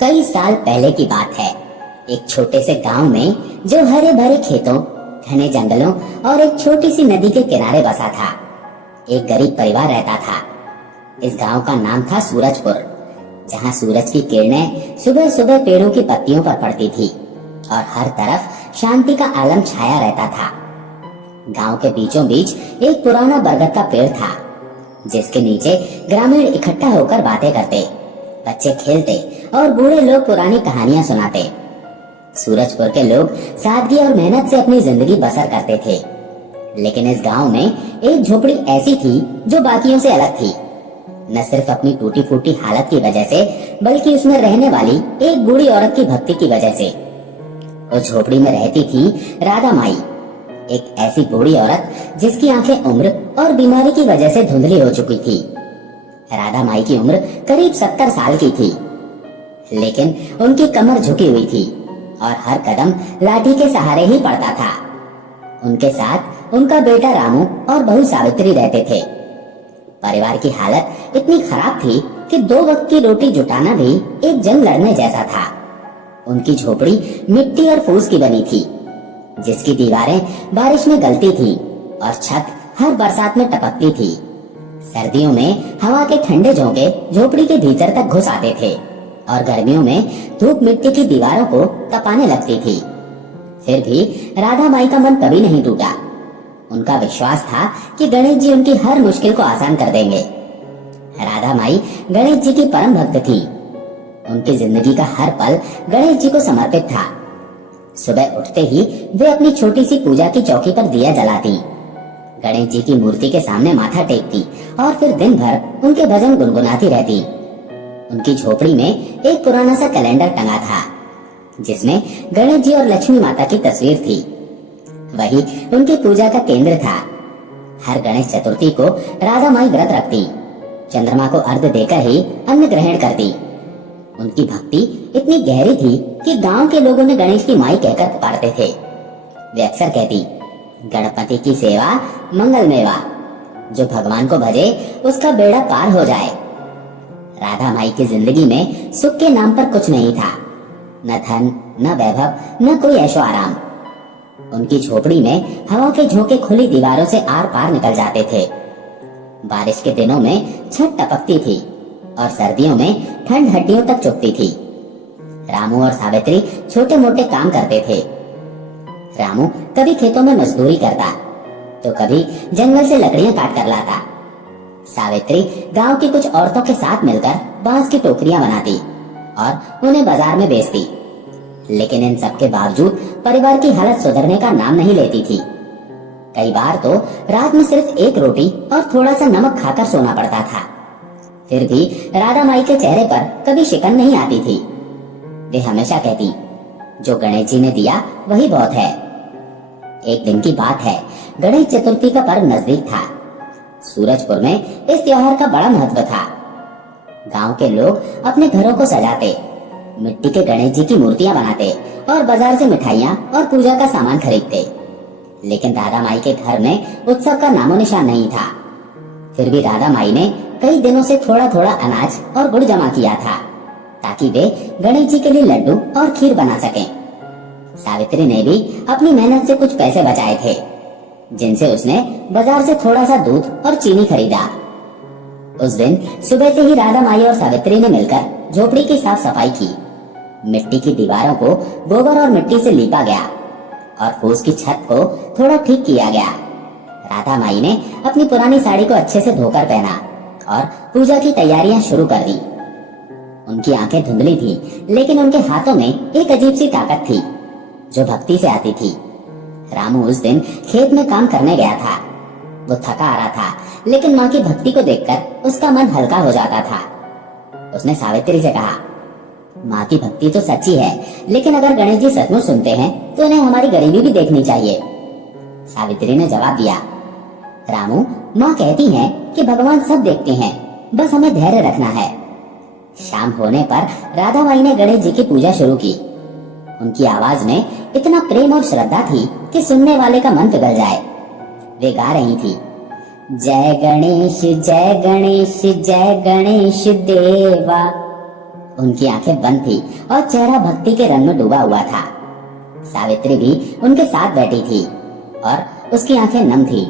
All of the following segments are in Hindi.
कई साल पहले की बात है। एक छोटे से गांव में जो हरे भरे खेतों, घने जंगलों और एक छोटी सी नदी के किनारे बसा था, एक गरीब परिवार रहता था। इस गांव का नाम था सूरजपुर, जहां सूरज की किरणें सुबह सुबह पेड़ों की पत्तियों पर पड़ती थी और हर तरफ शांति का आलम छाया रहता था। गांव के बीचों बीच एक पुराना बरगद का पेड़ था, जिसके नीचे ग्रामीण इकट्ठा होकर बातें करते, बच्चे खेलते और बूढ़े लोग पुरानी कहानियां सुनाते। सूरजपुर के लोग सादगी और मेहनत से अपनी जिंदगी बसर करते थे, लेकिन इस गांव में एक झोपड़ी ऐसी थी जो बाकियों से अलग थी। न सिर्फ अपनी टूटी फूटी हालत की वजह से, बल्कि उसमें रहने वाली एक बूढ़ी औरत की भक्ति की वजह से। उस झोपड़ी में रहती थी राधा माई, एक ऐसी बूढ़ी औरत जिसकी आंखें उम्र और बीमारी की वजह से धुंधली हो चुकी थी। राधा माई की उम्र करीब 70 साल की थी, लेकिन उनकी कमर झुकी हुई थी और हर कदम लाठी के सहारे ही पड़ता था। उनके साथ उनका बेटा रामू और बहू सावित्री रहते थे। परिवार की हालत इतनी खराब थी कि 2 वक्त की रोटी जुटाना भी एक जंग लड़ने जैसा था। उनकी झोपड़ी मिट्टी और फूस की बनी थी, जिसकी दीवारें बारिश में गलती थी और छत हर बरसात में टपकती थी। सर्दियों में हवा के ठंडे झोंके झोपड़ी के भीतर तक घुस आते थे और गर्मियों में धूप मिट्टी की दीवारों को तपाने लगती थी। फिर भी राधा माई का मन कभी नहीं टूटा। उनका विश्वास था कि गणेश जी उनकी हर मुश्किल को आसान कर देंगे। राधा माई गणेश जी की परम भक्त थी। उनकी जिंदगी का हर पल गणेश जी को समर्पित था। सुबह उठते ही वे अपनी छोटी सी पूजा की चौकी पर दिया जलाती, गणेश जी की मूर्ति के सामने माथा टेकती और फिर दिन भर उनके भजन गुनगुनाती रहती। उनकी झोपड़ी में एक पुराना सा कैलेंडर टंगा था, जिसमें गणेश जी और लक्ष्मी माता की तस्वीर थी। वही उनकी पूजा का केंद्र था। हर गणेश चतुर्थी को राधा माई व्रत रखती, चंद्रमा को अर्घ्य देकर ही अन्न ग्रहण करती। उनकी भक्ति इतनी गहरी थी कि गांव के लोगों ने गणेश की माई कहकर पुकारते थे। वे अक्सर कहती, गणपति की सेवा मंगल मेवा, जो भगवान को भजे उसका बेड़ा पार हो जाए। राधा माई की जिंदगी में सुख के नाम पर कुछ नहीं था, न धन, न वैभव, न कोई ऐशो आराम। उनकी झोपड़ी में हवा के झोंके खुली दीवारों से आर पार निकल जाते थे। बारिश के दिनों में छत टपकती थी और सर्दियों में ठंड हड्डियों तक चुभती थी। रामू और सावित्री छोटे मोटे काम करते थे। रामू कभी खेतों में मजदूरी करता, तो कभी जंगल से लकड़ियां काट कर लाता। सावित्री गांव की कुछ औरतों के साथ मिलकर बांस की टोकरियां बनाती और उन्हें बाजार में बेचती। लेकिन इन सब के बावजूद परिवार की हालत सुधरने का नाम नहीं लेती थी। कई बार तो रात में सिर्फ एक रोटी और थोड़ा सा नमक खाकर सोना पड़ता था। फिर भी राधा माई के चेहरे पर कभी शिकन नहीं आती थी। वे हमेशा कहती, जो गणेश जी ने दिया वही बहुत है। एक दिन की बात है, गणेश चतुर्थी का पर्व नजदीक था। सूरजपुर में इस त्योहार का बड़ा महत्व था। गांव के लोग अपने घरों को सजाते, मिट्टी के गणेश जी की मूर्तियां बनाते और बाजार से मिठाइयां और पूजा का सामान खरीदते। लेकिन राधा माई के घर में उत्सव का नामो निशान नहीं था। फिर भी राधा माई ने कई दिनों से थोड़ा थोड़ा अनाज और गुड़ जमा किया था, ताकि वे गणेश जी के लिए लड्डू और खीर बना सकें। सावित्री ने भी अपनी मेहनत से कुछ पैसे बचाए थे, जिनसे उसने बाजार से थोड़ा सा दूध और चीनी खरीदा। उस दिन सुबह से ही राधा माई और सावित्री ने मिलकर झोपड़ी की साफ सफाई की। मिट्टी की दीवारों को गोबर और मिट्टी से लीपा गया और फूस की छत को थोड़ा ठीक किया गया। राधा माई ने अपनी पुरानी साड़ी को अच्छे से धोकर पहना और पूजा की तैयारियां शुरू कर दी। उनकी आंखें धुंधली थी, लेकिन उनके हाथों में एक अजीब सी ताकत थी, जो भक्ति से आती थी। रामू उस दिन खेत में काम करने गया था। वो थका आ रहा था, लेकिन माँ की भक्ति को देखकर उसका मन हल्का हो जाता था। उसने सावित्री से कहा, माँ की भक्ति तो सच्ची है, लेकिन अगर गणेश जी सचमुच सुनते हैं तो उन्हें हमारी गरीबी भी देखनी चाहिए। सावित्री ने जवाब दिया, रामू, माँ कहती हैं कि भगवान सब देखते हैं, बस हमें धैर्य रखना है। शाम होने पर राधा माई ने गणेश जी की पूजा शुरू की। उनकी आवाज में इतना प्रेम और श्रद्धा थी कि सुनने वाले का मन पिघल जाए। वे गा रही थी, जय गणेश जय गणेश जय गणेश देवा। उनकी आंखें बंद थी और चेहरा भक्ति के रंग में डूबा हुआ था। सावित्री भी उनके साथ बैठी थी और उसकी आंखें नम थी।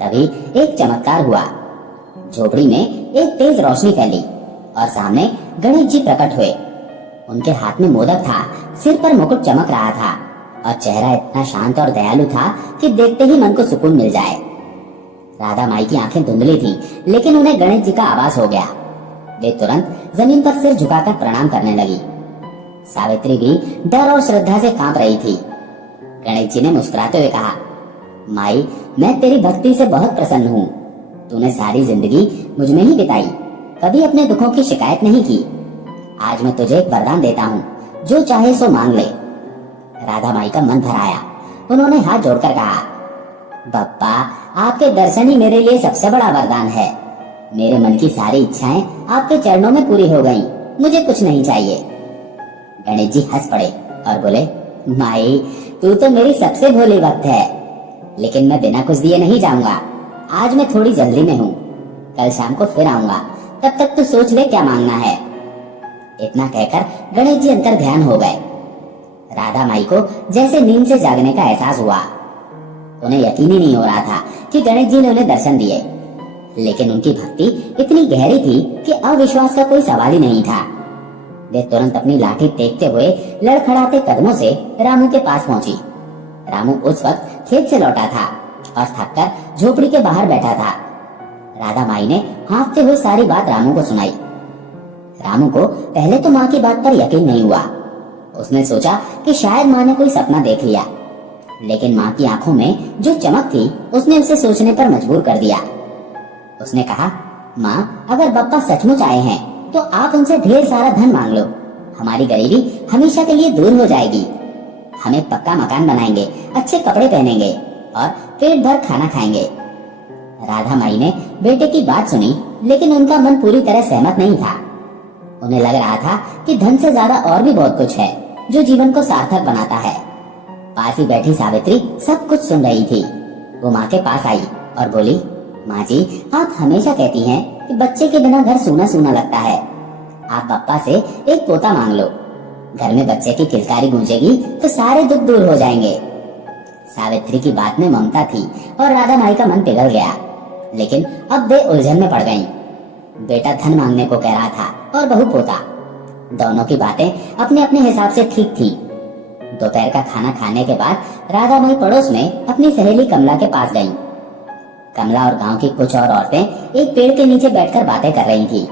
तभी एक चमत्कार हुआ। झोपड़ी में एक तेज रोशनी फैली और सामने गणेश जी प्रकट हुए। उनके हाथ में मोदक था, सिर पर मुकुट चमक रहा था और चेहरा इतना शांत और दयालु था कि देखते ही मन को सुकून मिल जाए। राधा माई की आंखें धुंधली थीं, लेकिन उन्हें गणेश जी का आभास हो गया। वे तुरंत जमीन पर सिर झुकाकर प्रणाम करने लगी। सावित्री भी डर और श्रद्धा से कांप रही थी। गणेश जी ने मुस्कुराते हुए कहा, माई, मैं तेरी भक्ति से बहुत प्रसन्न हूँ। तूने सारी जिंदगी मुझ में ही बिताई, कभी अपने दुखों की शिकायत नहीं की। आज मैं तुझे एक वरदान देता हूँ, जो चाहे सो मांग ले। राधा माई का मन भर आया। उन्होंने हाथ जोड़कर कहा, बप्पा, आपके दर्शन ही मेरे लिए सबसे बड़ा वरदान है। मेरे मन की सारी इच्छाएं आपके चरणों में पूरी हो गईं। मुझे कुछ नहीं चाहिए। गणेश जी हंस पड़े और बोले, माई, तू तो मेरी सबसे भोली भक्त है, लेकिन मैं बिना कुछ दिए नहीं जाऊंगा। आज मैं थोड़ी जल्दी में हूँ, कल शाम को फिर आऊंगा। तब तक तू सोच ले क्या मांगना है। इतना कहकर गणेश जी अंतर ध्यान हो गए। राधा माई को जैसे नींद से जागने का एहसास हुआ। उन्हें यकीन ही नहीं हो रहा था कि गणेश जी ने उन्हें दर्शन दिए, लेकिन उनकी भक्ति इतनी गहरी थी कि अविश्वास का कोई सवाल ही नहीं था। वे तुरंत अपनी लाठी टेकते हुए लड़खड़ाते कदमों से रामू के पास पहुंची। रामू उस वक्त खेत से लौटा था और थककर झोपड़ी के बाहर बैठा था। राधा माई ने हाँफते हुए सारी बात रामू को सुनाई। रामू को पहले तो माँ की बात पर यकीन नहीं हुआ। उसने सोचा कि शायद माँ ने कोई सपना देख लिया, लेकिन माँ की आंखों में जो चमक थी उसने उसे सोचने पर मजबूर कर दिया। उसने कहा, माँ, अगर बप्पा सचमुच आए हैं तो आप उनसे ढेर सारा धन मांग लो। हमारी गरीबी हमेशा के लिए दूर हो जाएगी। हम एक पक्का मकान बनाएंगे, अच्छे कपड़े पहनेंगे और पेट भर खाना खाएंगे। राधा माई ने बेटे की बात सुनी, लेकिन उनका मन पूरी तरह सहमत नहीं था। उन्हें लग रहा था कि धन से ज्यादा और भी बहुत कुछ है जो जीवन को सार्थक बनाता है। पास ही बैठी सावित्री सब कुछ सुन रही थी। वो माँ के पास आई और बोली, माँ जी, आप हमेशा कहती हैं कि बच्चे के बिना घर सूना सूना लगता है। आप पप्पा से एक पोता मांग लो। घर में बच्चे की किलकारी गूंजेगी तो सारे दुख दूर हो जाएंगे। सावित्री की बात में ममता थी और राधा माई का मन पिघल गया, लेकिन अब वे उलझन में पड़ गईं। बेटा धन मांगने को कह रहा था और बहू पोता। दोनों की बातें अपने अपने हिसाब से ठीक थी। दोपहर का खाना खाने के बाद राधा माई पड़ोस में अपनी सहेली कमला के पास गईं। कमला और गांव की कुछ और औरतें एक पेड़ के नीचे बैठकर बातें कर रही थी।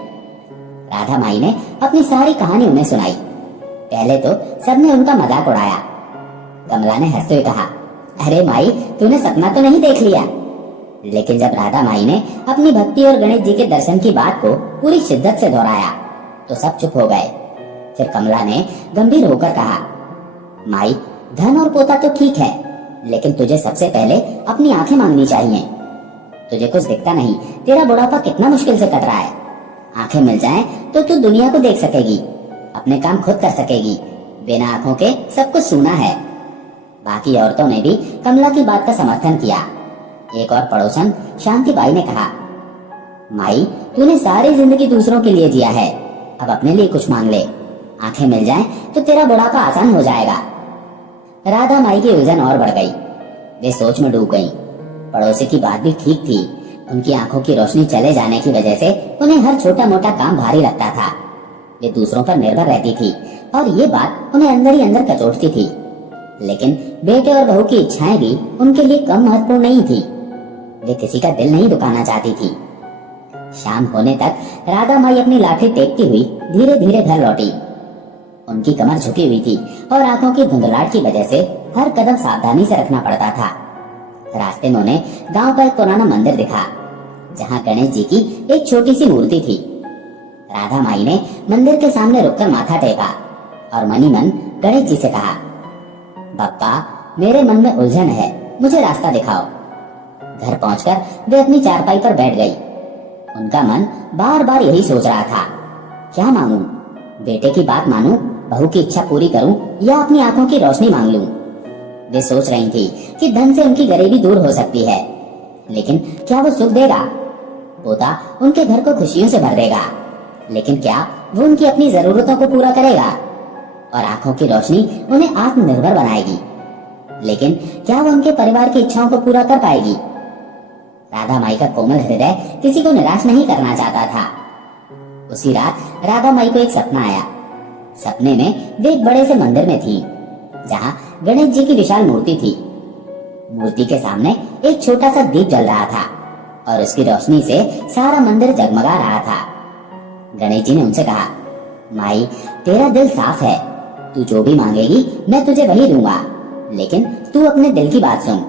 राधा माई ने अपनी सारी कहानी उन्हें सुनाई। पहले तो सबने उनका मजाक उड़ाया। कमला ने हंसते हुए कहा, अरे माई, तूने सपना तो नहीं देख लिया। लेकिन जब राधा माई ने अपनी भक्ति और गणेश जी के दर्शन की बात को पूरी शिद्दत से दोहराया तो सब चुप हो गए। फिर कमला ने गंभीर होकर कहा, माई, धन और पोता तो ठीक है, लेकिन तुझे सबसे पहले अपनी आंखें मांगनी चाहिए। तुझे कुछ दिखता नहीं, तेरा बुढ़ापा कितना मुश्किल से कट रहा है। आंखें मिल जाएं तो तू दुनिया को देख सकेगी, अपने काम खुद कर सकेगी। बिना आंखों के सब कुछ सूना है। बाकी औरतों ने भी कमला की बात का समर्थन किया। एक और पड़ोसन शांति बाई ने कहा, माई, तूने सारी जिंदगी दूसरों के लिए जिया है, अब अपने लिए कुछ मांग ले। आंखें मिल जाएं तो तेरा बुढ़ापा आसान हो जाएगा। राधा माई की उलझन और बढ़ गई। वे सोच में डूब गईं। पड़ोसी की बात भी ठीक थी। उनकी आंखों की रोशनी चले जाने की वजह से उन्हें हर छोटा मोटा काम भारी लगता था। वे दूसरों पर निर्भर रहती थी और ये बात उन्हें अंदर ही अंदर कचोटती थी। लेकिन बेटे और बहू की इच्छाएं भी उनके लिए कम महत्वपूर्ण नहीं थी। वे किसी का दिल नहीं दुखाना चाहती थी। शाम होने तक राधा माई अपनी लाठी टेकती हुई धीरे धीरे घर लौटी। उनकी कमर झुकी हुई थी और आंखों की धुंधलाहट की वजह से हर कदम सावधानी से रखना पड़ता था। रास्ते में उन्हें गांव का एक पुराना मंदिर दिखा, जहां गणेश जी की एक छोटी सी मूर्ति थी। राधा माई ने मंदिर के सामने रुककर माथा टेका और मनी मन गणेश जी से कहा, बप्पा, मेरे मन में उलझन है, मुझे रास्ता दिखाओ। घर पहुंचकर वे अपनी चारपाई पर बैठ गई। उनका मन बार बार यही सोच रहा था, क्या मांगूं? बेटे की बात मानूं, बहू की इच्छा पूरी करूं या अपनी आंखों की रोशनी मांग लूं? वे सोच रही थी कि धन से उनकी गरीबी दूर हो सकती है, लेकिन क्या वो सुख देगा? पोता उनके घर को खुशियों से भर देगा, लेकिन क्या वो उनकी अपनी जरूरतों को पूरा करेगा और आंखों की रोशनी उन्हें आत्मनिर्भर बनाएगी। लेकिन क्या वो उनके परिवार की इच्छाओं को पूरा कर पाएगी? राधा माई का कोमल हृदय किसी को निराश नहीं करना चाहता था। उसी रात राधा माई को एक सपना आया। सपने में वे एक बड़े से मंदिर में थी, जहाँ गणेश जी की विशाल मूर्ति थी। मूर्ति के सामने एक छोटा सा दीप जल रहा था और उसकी रोशनी से सारा मंदिर जगमगा रहा था। गणेश जी ने उनसे कहा, माई, तेरा दिल साफ है, तू जो भी मांगेगी मैं तुझे वही दूंगा, लेकिन तू अपने दिल की बात सुन।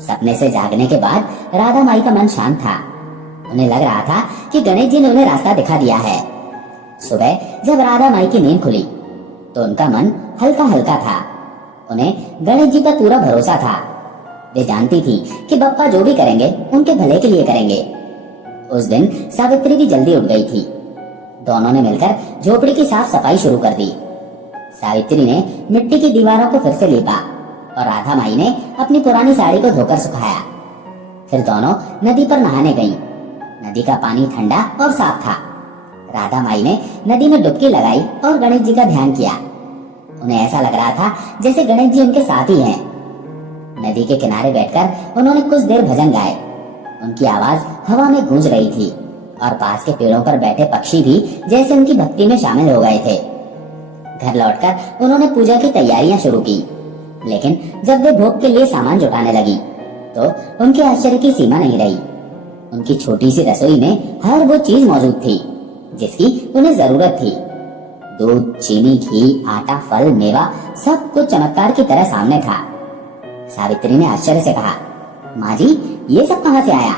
सपने से जागने के बाद राधा माई का मन शांत था। उन्हें लग रहा था कि गणेश जी ने उन्हें रास्ता दिखा दिया है। सुबह जब राधा माई की नींद खुली तो उनका मन हल्का हल्का था। उन्हें गणेश जी पर पूरा भरोसा था। वे जानती थी कि बप्पा जो भी करेंगे उनके भले के लिए करेंगे। उस दिन सावित्री भी जल्दी उठ गई थी। दोनों ने मिलकर झोपड़ी की साफ सफाई शुरू कर दी। सावित्री ने मिट्टी की दीवारों को फिर से लीपा और राधा माई ने अपनी पुरानी साड़ी को धोकर सुखाया। फिर दोनों नदी पर नहाने गईं। नदी का पानी ठंडा और साफ था। राधा माई ने नदी में डुबकी लगाई और गणेश जी का ध्यान किया। उन्हें ऐसा लग रहा था जैसे गणेश जी उनके साथ ही हैं। नदी के किनारे बैठकर उन्होंने कुछ देर भजन गाए। उनकी आवाज हवा में गूंज रही थी और पास के पेड़ों पर बैठे पक्षी भी जैसे उनकी भक्ति में शामिल हो गए थे। घर लौटकर उन्होंने पूजा की तैयारियां शुरू की, लेकिन जब वे भोग के लिए सामान जुटाने लगी तो उनके आश्चर्य की सीमा नहीं रही। उनकी छोटी सी रसोई में हर वो चीज मौजूद थी जिसकी उन्हें जरूरत थी। दूध, चीनी, घी, आटा, फल, मेवा, सब कुछ चमत्कार की तरह सामने था। सावित्री ने आश्चर्य से कहा, माँ जी, ये सब कहाँ से आया?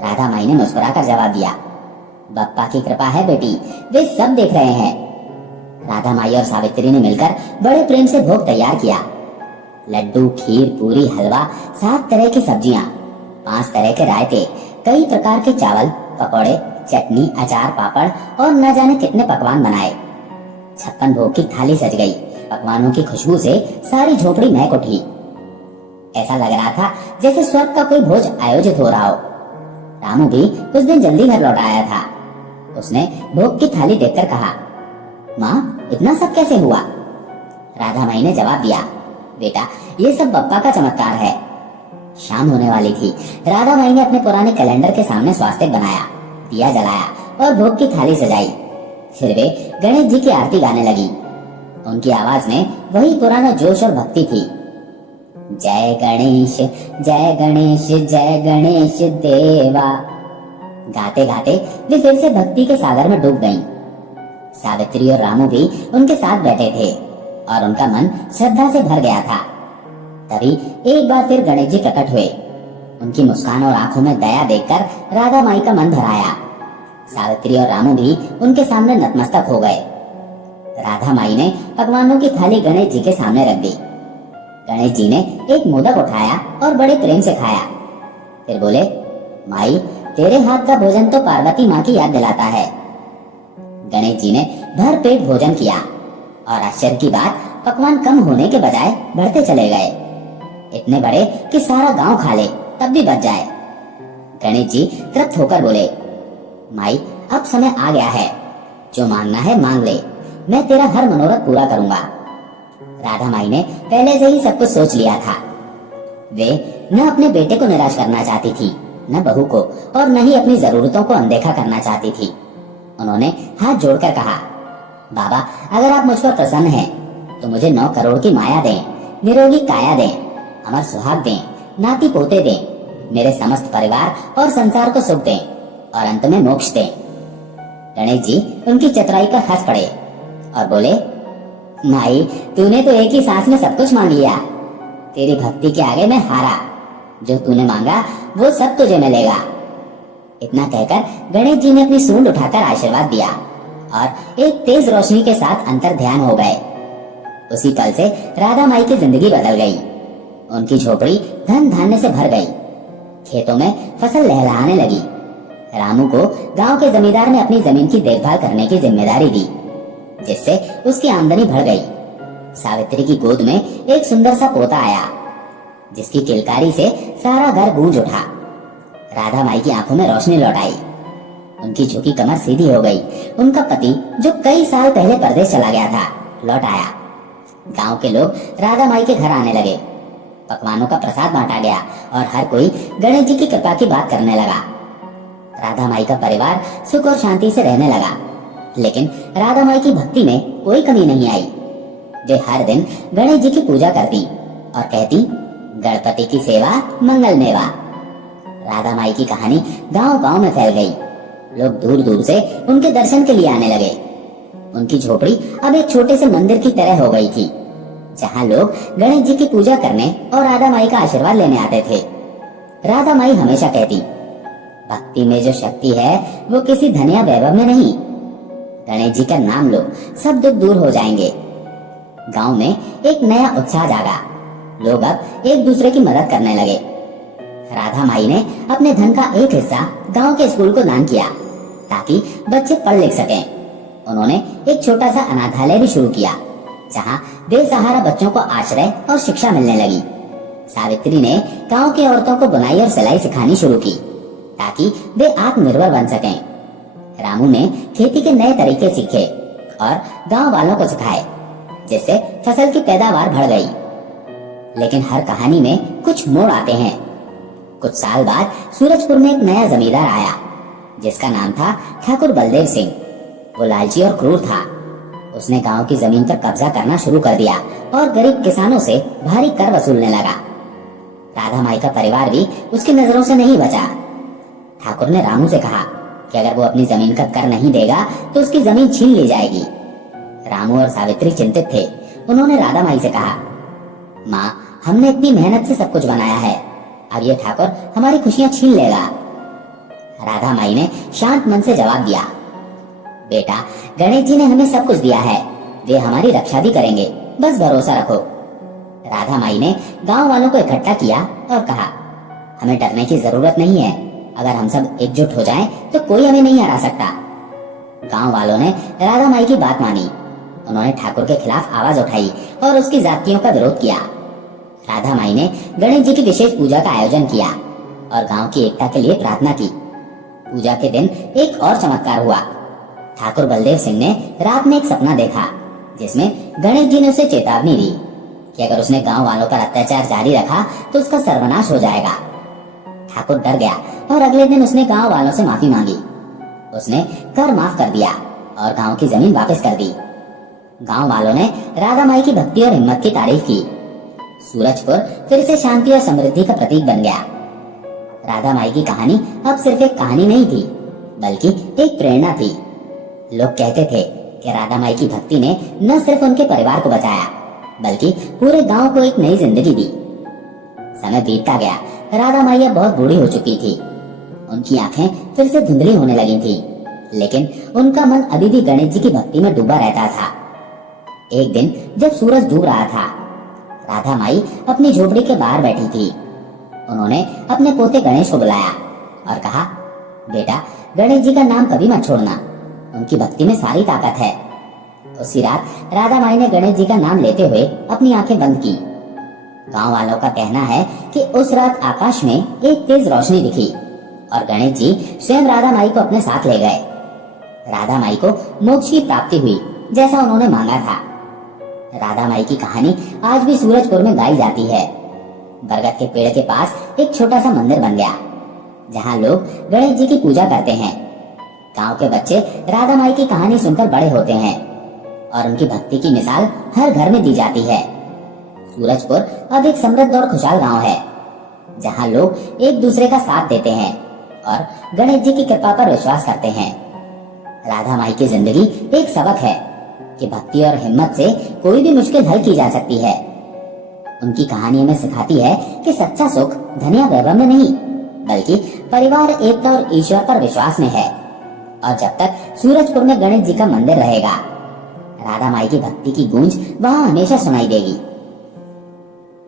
राधा माई ने मुस्कुराकर जवाब दिया, बप्पा की कृपा है बेटी, वे सब देख रहे हैं। राधा माई और सावित्री ने मिलकर बड़े प्रेम से भोग तैयार किया। लड्डू, खीर, पूरी, हलवा, 7 तरह की सब्जियां, 5 तरह के रायते, कई प्रकार के चावल, पकौड़े, चटनी, अचार, पापड़ और न जाने कितने पकवान बनाए। 56 भोग की थाली सज गई। पकवानों की खुशबू से सारी झोपड़ी महक उठी। ऐसा लग रहा था जैसे स्वर्ग का कोई भोज आयोजित हो रहा हो। रामू भी उस दिन जल्दी घर लौट आया था। उसने भोग की थाली देखकर कहा, माँ, इतना सब कैसे हुआ? राधा माई ने जवाब दिया, बेटा, ये सब बप्पा का चमत्कार है। शाम होने वाली थी। राधा माई ने अपने पुराने कैलेंडर के सामने स्वास्तिक बनाया, दिया जलाया और भोग की थाली सजाई। फिर वे गणेश जी की आरती गाने लगी। उनकी आवाज में वही पुराना जोश और भक्ति थी। जय गणेश, जय गणेश, जय गणेश देवा। गाते गाते वे फिर से भक्ति के सागर में डूब गईं। सावित्री और रामू भी उनके साथ बैठे थे और उनका मन श्रद्धा से भर गया था। तभी एक बार फिर गणेश जी प्रकट हुए। उनकी मुस्कान और आंखों में दया देखकर राधा माई का मन भर आया। सावित्री और रामू भी उनके सामने नतमस्तक हो गए। राधा माई ने पकवानों की थाली गणेश जी के सामने रख दी। गणेश जी ने एक मोदक उठाया और बड़े प्रेम से खाया। फिर बोले, माई, तेरे हाथ का भोजन तो पार्वती माँ की याद दिलाता है। गणेश जी ने भर पेट भोजन किया और आश्चर्य की बात, पकवान कम होने के बजाय बढ़ते चले गए। इतने बड़े कि सारा गांव खा ले तब भी बच जाए। गणेश जी तृप्त होकर बोले, माई, अब समय आ गया है, जो मांगना है मांग ले, मैं तेरा हर मनोरथ पूरा करूंगा। राधा माई ने पहले से ही सब कुछ सोच लिया था। वे न अपने बेटे को निराश करना चाहती थी, न बहू को, और न ही अपनी जरूरतों को अनदेखा करना चाहती थी। उन्होंने हाथ जोड़कर कहा, बाबा, अगर आप मुझ पर प्रसन्न हैं तो मुझे 9 करोड़ की माया दें, निरोगी काया दें, अमर सुहाग दें, नाती पोते दें, मेरे समस्त परिवार और संसार को सुख दें और अंत में मोक्ष दें। गणेश जी उनकी चतुराई पर हंस पड़े और बोले, माई, तूने तो एक ही सांस में सब कुछ मांग लिया। तेरी भक्ति के आगे मैं हारा। जो तूने मांगा वो सब तुझे मिलेगा। इतना कहकर गणेश जी ने अपनी सूंड उठाकर आशीर्वाद दिया और एक तेज रोशनी के साथ अंतर ध्यान हो गए। उसी पल से राधा माई की जिंदगी बदल गई। उनकी झोपड़ी धन धान्य से भर गई। खेतों में फसल लहलहाने लगी। रामू को गांव के जमींदार ने अपनी जमीन की देखभाल करने की जिम्मेदारी दी, जिससे उसकी आमदनी बढ़ गई। सावित्री की गोद में एक सुंदर सा पोता आया, जिसकी किलकारी से सारा घर गूंज उठा। राधा माई की आंखों में रोशनी लौट आई। उनकी झुकी कमर सीधी हो गई। उनका पति जो कई साल पहले परदेश चला गया था लौट आया। गांव के लोग राधा माई के घर आने लगे। पकवानों का प्रसाद बांटा गया और हर कोई गणेश जी की कृपा की बात करने लगा। राधा माई का परिवार सुख और शांति से रहने लगा। लेकिन राधा माई की भक्ति में कोई कमी नहीं आई। वे हर दिन गणेश जी की पूजा करती और कहती, गणपति की सेवा मंगल मेवा। राधा माई की कहानी गांव-गांव में फैल गई। लोग दूर-दूर से उनके दर्शन के लिए आने लगे। उनकी झोपड़ी अब एक छोटे से मंदिर की तरह हो गई थी, जहां लोग गणेश जी की पूजा करने और राधा माई का आशीर्वाद लेने आते थे। राधा माई हमेशा कहती, भक्ति में जो शक्ति है वो किसी धन या वैभव में नहीं। गणेश जी का नाम लो, सब दुख दूर हो जाएंगे। गांव में एक नया उत्साह जागा। लोग अब एक दूसरे की मदद करने लगे। राधा माई ने अपने धन का एक हिस्सा गांव के स्कूल को दान किया ताकि बच्चे पढ़ लिख सकें। उन्होंने एक छोटा सा अनाथालय भी शुरू किया, जहां बेसहारा बच्चों को आश्रय और शिक्षा मिलने लगी। सावित्री ने गांव की औरतों को बुनाई और सिलाई सिखानी शुरू की ताकि वे आत्मनिर्भर बन सकें। रामू ने खेती के नए तरीके सीखे और गांव वालों को सिखाए, जिससे फसल की पैदावार बढ़ गई। लेकिन हर कहानी में कुछ मोड़ आते हैं। कुछ साल बाद सूरजपुर में एक नया जमींदार आया, जिसका नाम था ठाकुर बलदेव सिंह। वो लालची और क्रूर था। उसने गांव की जमीन पर कब्जा करना शुरू कर दिया और गरीब किसानों से भारी कर वसूलने लगा। राधा माई का परिवार भी उसकी नजरों से नहीं बचा। ठाकुर ने रामू से कहा कि अगर वो अपनी जमीन का कर नहीं देगा तो उसकी जमीन छीन ली जाएगी। रामू और सावित्री चिंतित थे। उन्होंने राधा माई से कहा, माँ, हमने इतनी मेहनत से सब कुछ बनाया है, अब ये ठाकुर हमारी खुशियां छीन लेगा। राधा माई ने शांत मन से जवाब दिया, बेटा, गणेश जी ने हमें सब कुछ दिया है, वे हमारी रक्षा भी करेंगे, बस भरोसा रखो। राधा माई ने गांव वालों को इकट्ठा किया और कहा, हमें डरने की जरूरत नहीं है। अगर हम सब एकजुट हो जाएं, तो कोई हमें नहीं हरा सकता। गांव वालों ने राधा माई की बात मानी। उन्होंने ठाकुर के खिलाफ आवाज उठाई और उसकी जातियों का विरोध किया। राधा माई ने गणेश जी की विशेष पूजा का आयोजन किया और गांव की एकता के लिए प्रार्थना की। पूजा के दिन एक और चमत्कार हुआ। ठाकुर बलदेव सिंह ने रात में एक सपना देखा, जिसमें गणेश जी ने उसे चेतावनी दी कि अगर उसने गांव वालों पर अत्याचार जारी रखा तो उसका सर्वनाश हो जाएगा। ठाकुर डर गया और अगले दिन उसने गांव वालों से माफी मांगी। उसने कर माफ कर दिया और गांव की जमीन वापस कर दी। गांव वालों ने राधा माई की भक्ति और हिम्मत की तारीफ की। सूरजपुर फिर से शांति और समृद्धि का प्रतीक बन गया। राधा माई की कहानी अब सिर्फ एक कहानी नहीं थी, बल्कि एक प्रेरणा थी। लोग कहते थे कि राधा माई की भक्ति ने न सिर्फ उनके परिवार को बचाया, बल्कि पूरे गांव को एक नई जिंदगी दी। समय बीतता गया। राधा माई अब बहुत बूढ़ी हो चुकी थी। उनकी आंखें फिर से धुंधली होने लगी थी, लेकिन उनका मन अभी भी गणेश जी की भक्ति में डूबा रहता था। एक दिन जब सूरज डूब रहा था, राधा माई अपनी झोपड़ी के बाहर बैठी थी। उन्होंने अपने पोते गणेश को बुलाया और कहा, बेटा, गणेश जी का नाम कभी मत छोड़ना, उनकी भक्ति में सारी ताकत है। उसी रात राधा माई ने गणेश जी का नाम लेते हुए अपनी आंखें बंद की। गांव वालों का कहना है कि उस रात आकाश में एक तेज रोशनी दिखी और गणेश जी स्वयं राधा माई को अपने साथ ले गए। राधा माई को मोक्ष की प्राप्ति हुई, जैसा उन्होंने मांगा था। राधा माई की कहानी आज भी सूरजपुर में गाई जाती है। बरगद के पेड़ के पास एक छोटा सा मंदिर बन गया, जहाँ लोग गणेश जी की पूजा करते हैं। गांव के बच्चे राधा माई की कहानी सुनकर बड़े होते हैं और उनकी भक्ति की मिसाल हर घर में दी जाती है। सूरजपुर अब एक समृद्ध और खुशहाल गांव है, जहां लोग एक दूसरे का साथ देते हैं और गणेश जी की कृपा पर विश्वास करते हैं। राधा माई की जिंदगी एक सबक है कि भक्ति और हिम्मत से कोई भी मुश्किल हल की जा सकती है। उनकी कहानी हमें सिखाती है कि सच्चा सुख धन या वैभव में नहीं, बल्कि परिवार, एकता और ईश्वर पर विश्वास में है। और जब तक सूरजपुर में गणेश जी का मंदिर रहेगा, राधा माई की भक्ति की गूंज वहाँ हमेशा सुनाई देगी।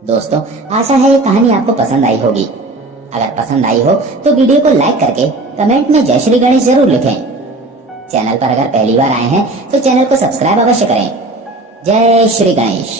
दोस्तों, आशा है ये कहानी आपको पसंद आई होगी। अगर पसंद आई हो तो वीडियो को लाइक करके कमेंट में जय श्री गणेश जरूर लिखें। चैनल पर अगर पहली बार आए हैं तो चैनल को सब्सक्राइब अवश्य करें। जय श्री गणेश।